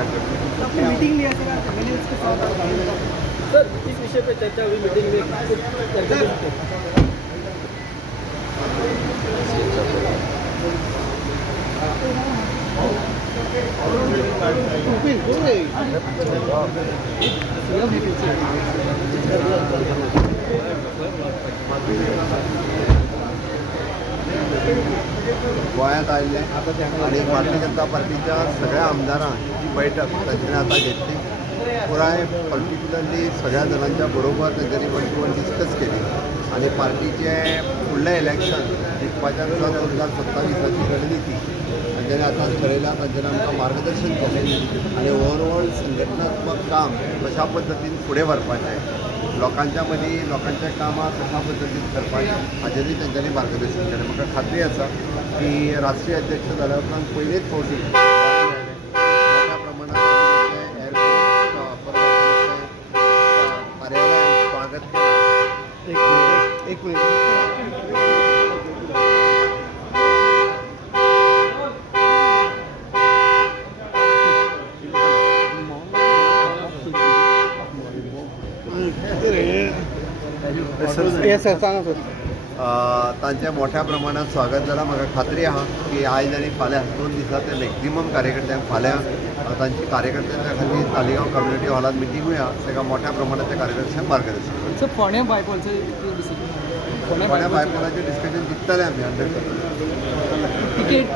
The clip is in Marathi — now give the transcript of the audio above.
मीटिंग लिया मैंने उसके साथ सर इस विषय पे चर्चा हुई मीटिंग में कुछ चर्चा गोंयांत आयिल्ले आणि भारतीय जनता पार्टीच्या सगळ्या आमदारांची बैठक तांच्यांनी आतां घेतली. पुराय पर्टिक्युलरली सगळ्या जाणांच्या बरोबर तेंच्यांनी बसून डिस्कस केली आणि पार्टीचे फुडलें इलेक्शन जिखपाच्या 2027ची रणनिती तांच्यांनी आतांच ठरयल्या. तांच्यांनी आमकां मार्गदर्शन केलें आणि ओवरऑल संघटनात्मक काम कशा पद्दतीन फुडें व्हरपाचें, लोकांच्या मदीं लोकांचें कामां कशा पद्दतीन करपाचें हाचेरूय तेंच्यांनी मार्गदर्शन केलें. म्हाका खात्री आसा की राष्ट्रीय अध्यक्ष जाल्या उपरांत पयलेच फावटी मोठ्या प्रमाणांत एअरपोर्ट कार्यालयात स्वागत केलें. एक मिनिट येस सर सांगा सर. तांचें मोठ्या प्रमाणात स्वागत जालां. म्हाका खात्री आहा की आयज आनी फाल्यां 2 दिसां ते मॅक्झिमम कार्यकर्त्यांक फाल्यां तांची कार्यकर्त्यांच्या खातीर तालिगांव कम्युनिटी हॉलांत मिटींगूय आहा. ताका मोठ्या प्रमाणांत त्या कार्यकर्त्यांक मार्गदर्शन. सर फोंड्या बायपोलचं फोंड्या बायपोलाचें डिस्कशन जिखतले आमी 100%. तिकेट